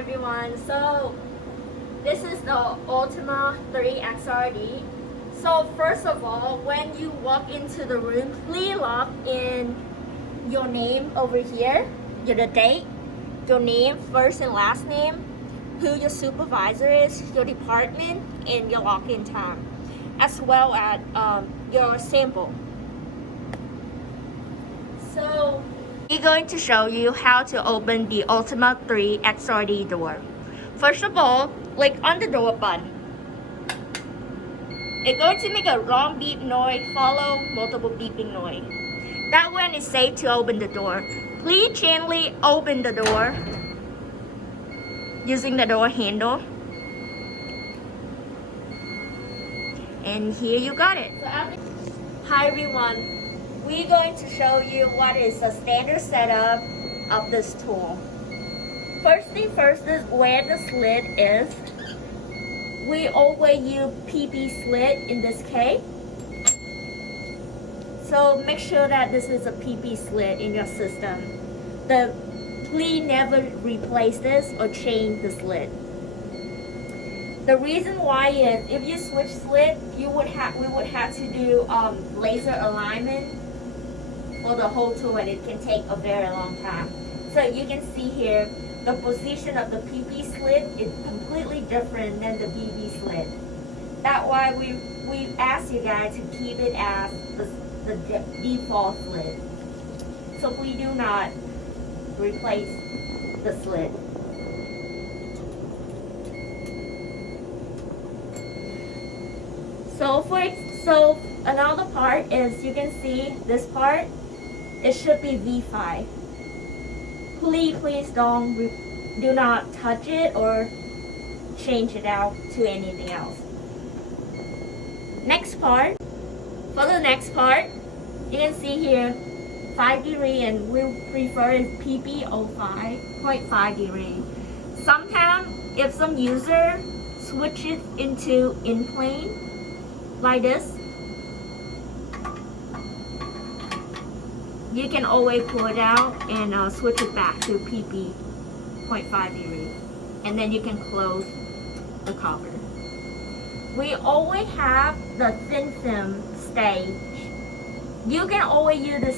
everyone. So this is the Ultima III XRD. So first of all, when you walk into the room, please log in your name over here, the date, your name, first and last name, who your supervisor is, your department, and your login time, as well as your sample. So we're going to show you how to open the Ultima III XRD door. First of all, click on the door button. It's going to make a long beep noise, follow multiple beeping noise. That one is safe to open the door. Please gently open the door using the door handle. And here you got it. Hi everyone. We're going to show you what is the standard setup of this tool. First thing first is where the slit is. We always use PP slit in this case. So make sure that this is a PP slit in your system. Please never replace this or change the slit. The reason why is if you switch slit, we would have to do laser alignment for the whole tool, and it can take a very long time. So you can see here, the position of the PP slit is completely different than the BB slit. That's why we ask you guys to keep it as the default slit. So we do not replace the slit. So another part is, you can see this part, it should be V5. Please do not touch it or change it out to anything else. Next part, for the next part, you can see here 5 degree, and we prefer is PP 05.5 degree. Sometimes if some user switches into in plane like this, you can always pull it out and switch it back to PP 0.5 degree, and then you can close the cover. We always have the thin film stage. You can always use the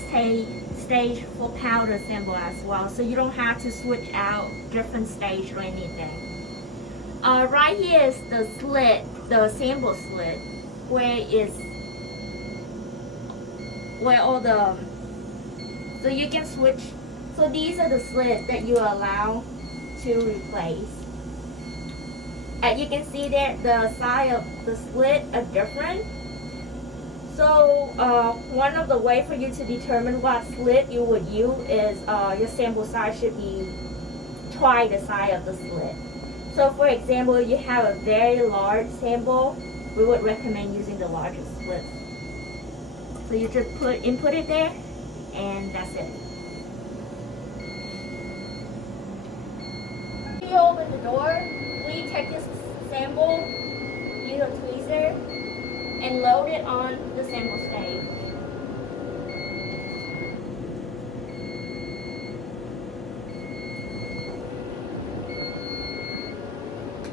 stage for powder sample as well, so you don't have to switch out different stage or anything. Right here is the slit, the sample slit, where all the, so you can switch. So these are the slits that you allow to replace. As you can see that the side of the slit are different. So one of the ways for you to determine what slit you would use is your sample size should be twice the size of the slit. So for example, if you have a very large sample, we would recommend using the largest slit. So you just input it there, and that's it. When you open the door, please take this sample, use a tweezer, and load it on the sample stage.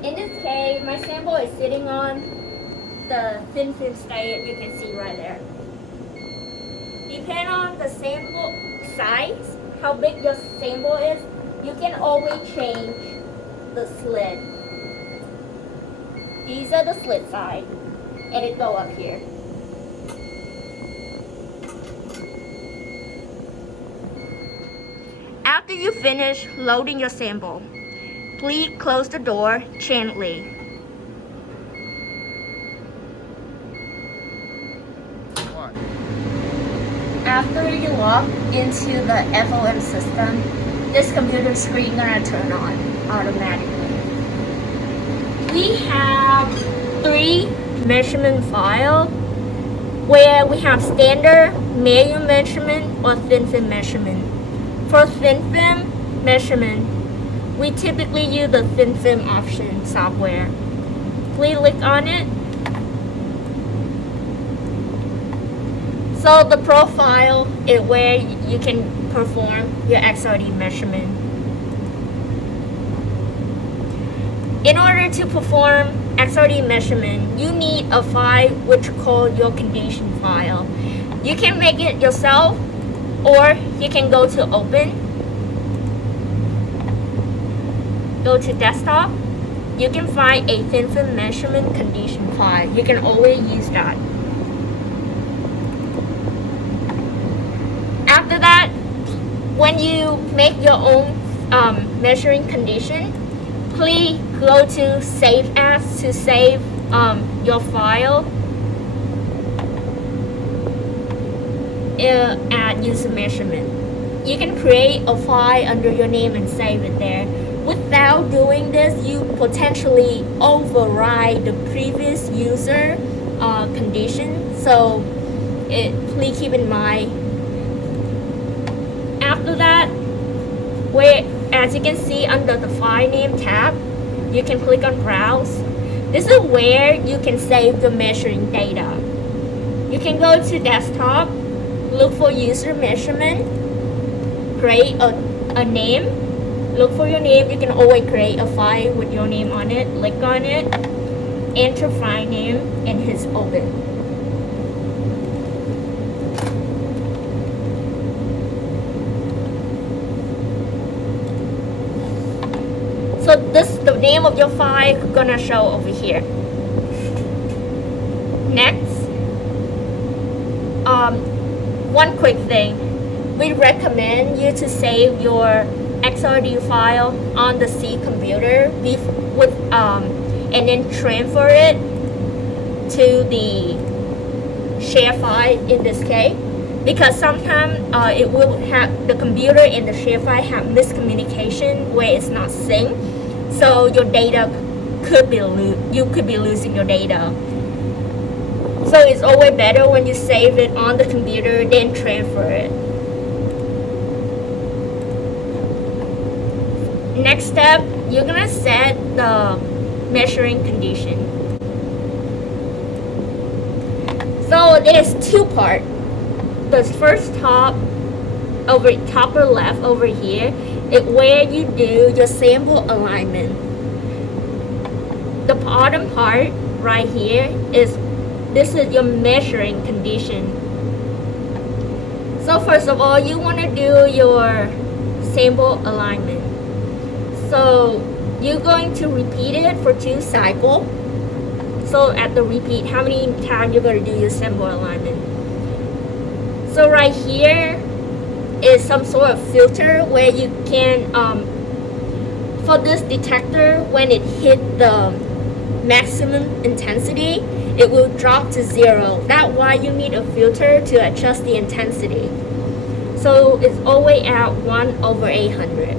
In this case, my sample is sitting on the thin film stage, you can see right there. Depending on the sample size, how big your sample is, you can always change the slit. These are the slit size, and it go up here. After you finish loading your sample, please close the door gently. After you log into the FOM system, this computer screen gonna turn on automatically. We have 3 measurement files where we have standard, manual measurement, or thin film measurement. For thin film measurement, we typically use the thin film option software. Please click on it. So the profile is where you can perform your XRD measurement. In order to perform XRD measurement, you need a file which called your condition file. You can make it yourself, or you can go to open, go to desktop. You can find a thin film measurement condition file. You can always use that. After that, when you make your own measuring condition, please go to Save As to save your file at user measurement. You can create a file under your name and save it there. Without doing this, you potentially override the previous user condition. So please keep in mind. After that, as you can see under the file name tab, you can click on browse. This is where you can save the measuring data. You can go to desktop, look for user measurement, create a name, look for your name. You can always create a file with your name on it, click on it, enter file name, and hit open. So this the name of your file gonna show over here. Next, one quick thing, we recommend you to save your XRD file on the C computer and then transfer it to the share file in this case, because sometimes it will have the computer and the share file have miscommunication where it's not synced. So your data you could be losing your data. So it's always better when you save it on the computer then transfer it. Next step, you're gonna set the measuring condition. So there's two parts. The first top or left over here is where you do your sample alignment. The bottom part right here is your measuring condition. So first of all, you want to do your sample alignment. So you're going to repeat it for 2 cycles. So at the repeat, how many times you're going to do your sample alignment. So right here is some sort of filter where you can, for this detector, when it hit the maximum intensity, it will drop to 0. That's why you need a filter to adjust the intensity. So it's always at 1/800.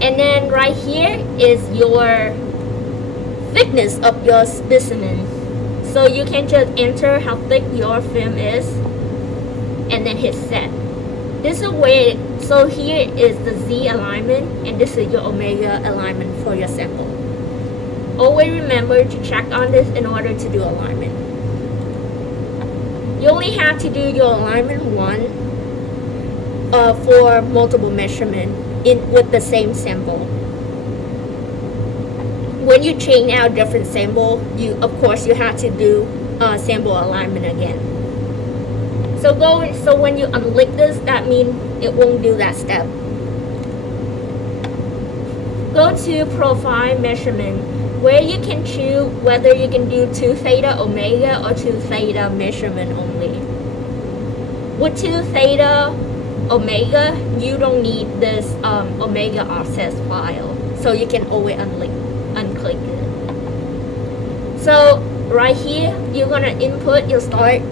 And then right here is your thickness of your specimen. So you can just enter how thick your film is and then hit set. This is where, so here is the Z alignment and this is your omega alignment for your sample. Always remember to check on this in order to do alignment. You only have to do your alignment once for multiple measurement with the same sample. When you change out different sample, of course you have to do sample alignment again. So when you unlink this, that means it won't do that step. Go to profile measurement, where you can choose whether you can do 2 theta omega or 2 theta measurement only. With 2 theta omega, you don't need this omega offset file, so you can always unclick it. So right here, you're gonna input your start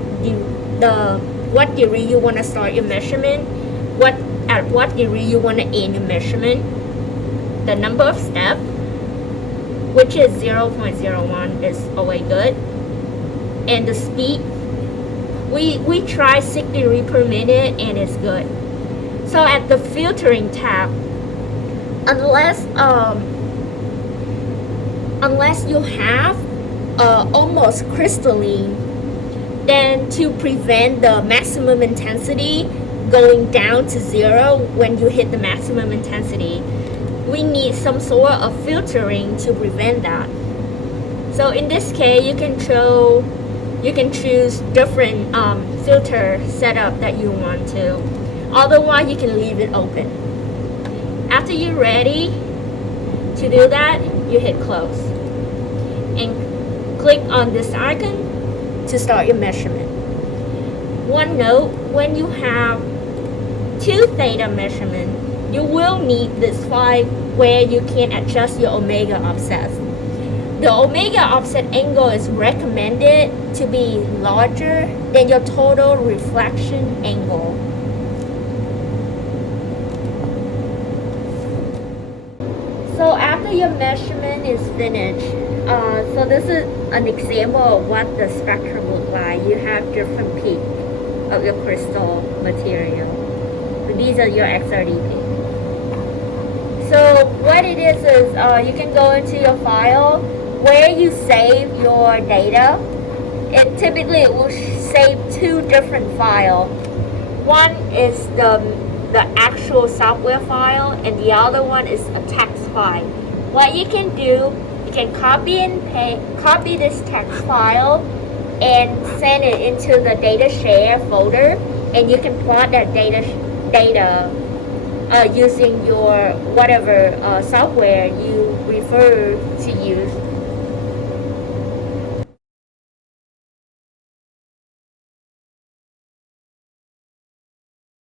what degree you want to start your measurement, at what degree you want to end your measurement, the number of steps, which is 0.01 is always good, and the speed. We try 6 degrees per minute and it's good. So at the filtering tab, unless you have almost crystalline, then to prevent the maximum intensity going down to 0 when you hit the maximum intensity, we need some sort of filtering to prevent that. So in this case, you can choose different filter setup that you want to. Otherwise, you can leave it open. After you're ready to do that, you hit close and click on this icon to start your measurement. One note, when you have two theta measurement, you will need this file where you can adjust your omega offset. The omega offset angle is recommended to be larger than your total reflection angle. So after your measurement is finished, so this is an example of what the spectrum looks like. You have different peaks of your crystal material. So these are your XRD peaks. So what it is you can go into your file where you save your data. Typically it will save two different files. One is the actual software file, and the other one is a text file. What you can do, you can copy this text file and send it into the data share folder, and you can plot that data using your whatever software you prefer to use.